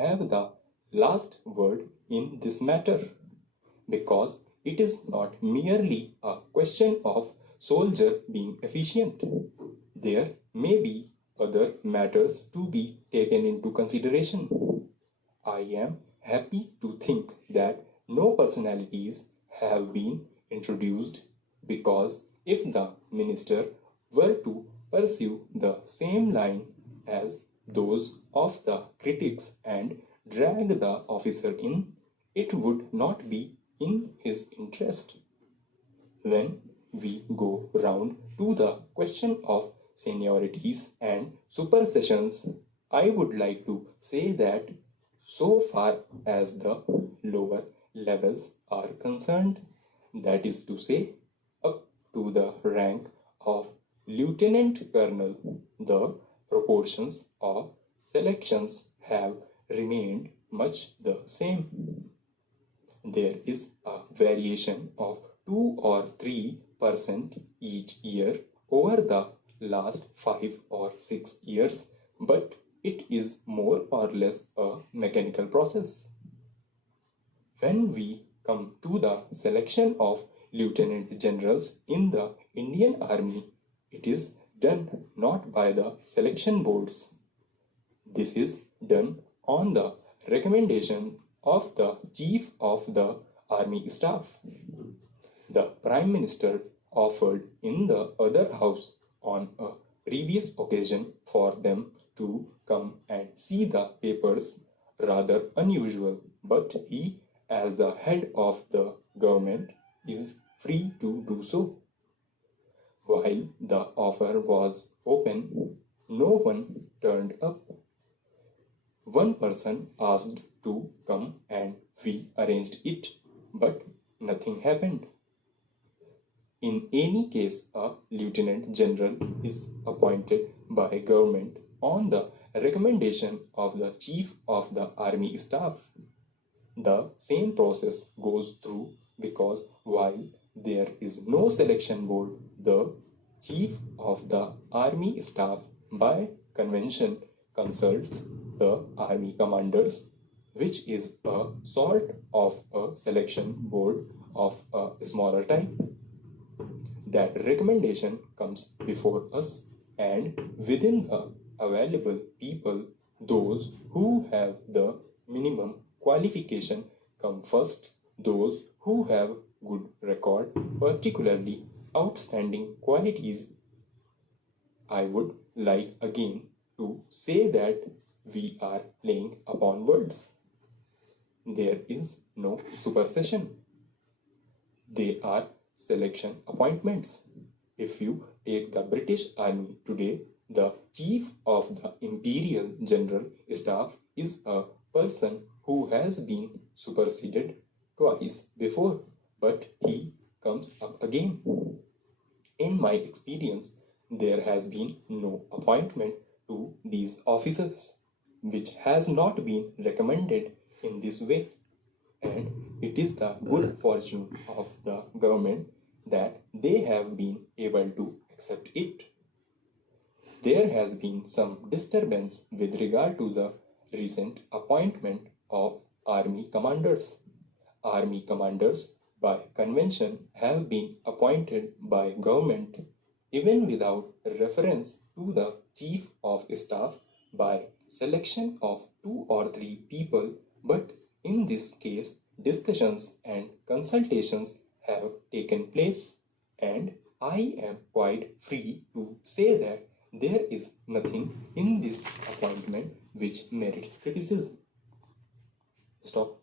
have the last word in this matter, because it is not merely a question of soldier being efficient. There may be other matters to be taken into consideration. I am happy to think that no personalities have been introduced, because if the minister were to pursue the same line as those of the critics and drag the officer in, it would not be in his interest. When we go round to the question of seniorities and supersessions, I would like to say that so far as the lower levels are concerned, that is to say, up to the rank of lieutenant colonel, the proportions of selections have remained much the same. There is a variation of 2 or 3% each year over the last 5 or 6 years, but it is more or less a mechanical process. When we come to the selection of lieutenant generals in the Indian Army, it is done not by the selection boards. This is done on the recommendation of the Chief of the Army Staff. The Prime Minister offered in the other house on a previous occasion for them to come and see the papers, rather unusual, but he, as the head of the government, is free to do so. While the offer was open, no one turned up. One person asked to come and we arranged it, but nothing happened. In any case, a lieutenant general is appointed by government on the recommendation of the Chief of the Army Staff. The same process goes through, because while there is no selection board, the Chief of the Army Staff by convention consults the army commanders, which is a sort of a selection board of a smaller type. That recommendation comes before us, and within the available people, those who have the minimum qualification come first. Those who have good record, particularly outstanding qualities. I would like again to say that we are playing upon words. There is no supersession. They are selection appointments. If you take the British Army today, the Chief of the Imperial General Staff is a person who has been superseded twice before, but he comes up again. In my experience, there has been no appointment to these officers which has not been recommended in this way, and it is the good fortune of the government that they have been able to accept it. There has been some disturbance with regard to the recent appointment of army commanders. Army commanders by convention have been appointed by government even without reference to the Chief of Staff by selection of 2 or 3 people, but in this case discussions and consultations have taken place, and I am quite free to say that there is nothing in this appointment which merits criticism. Stop.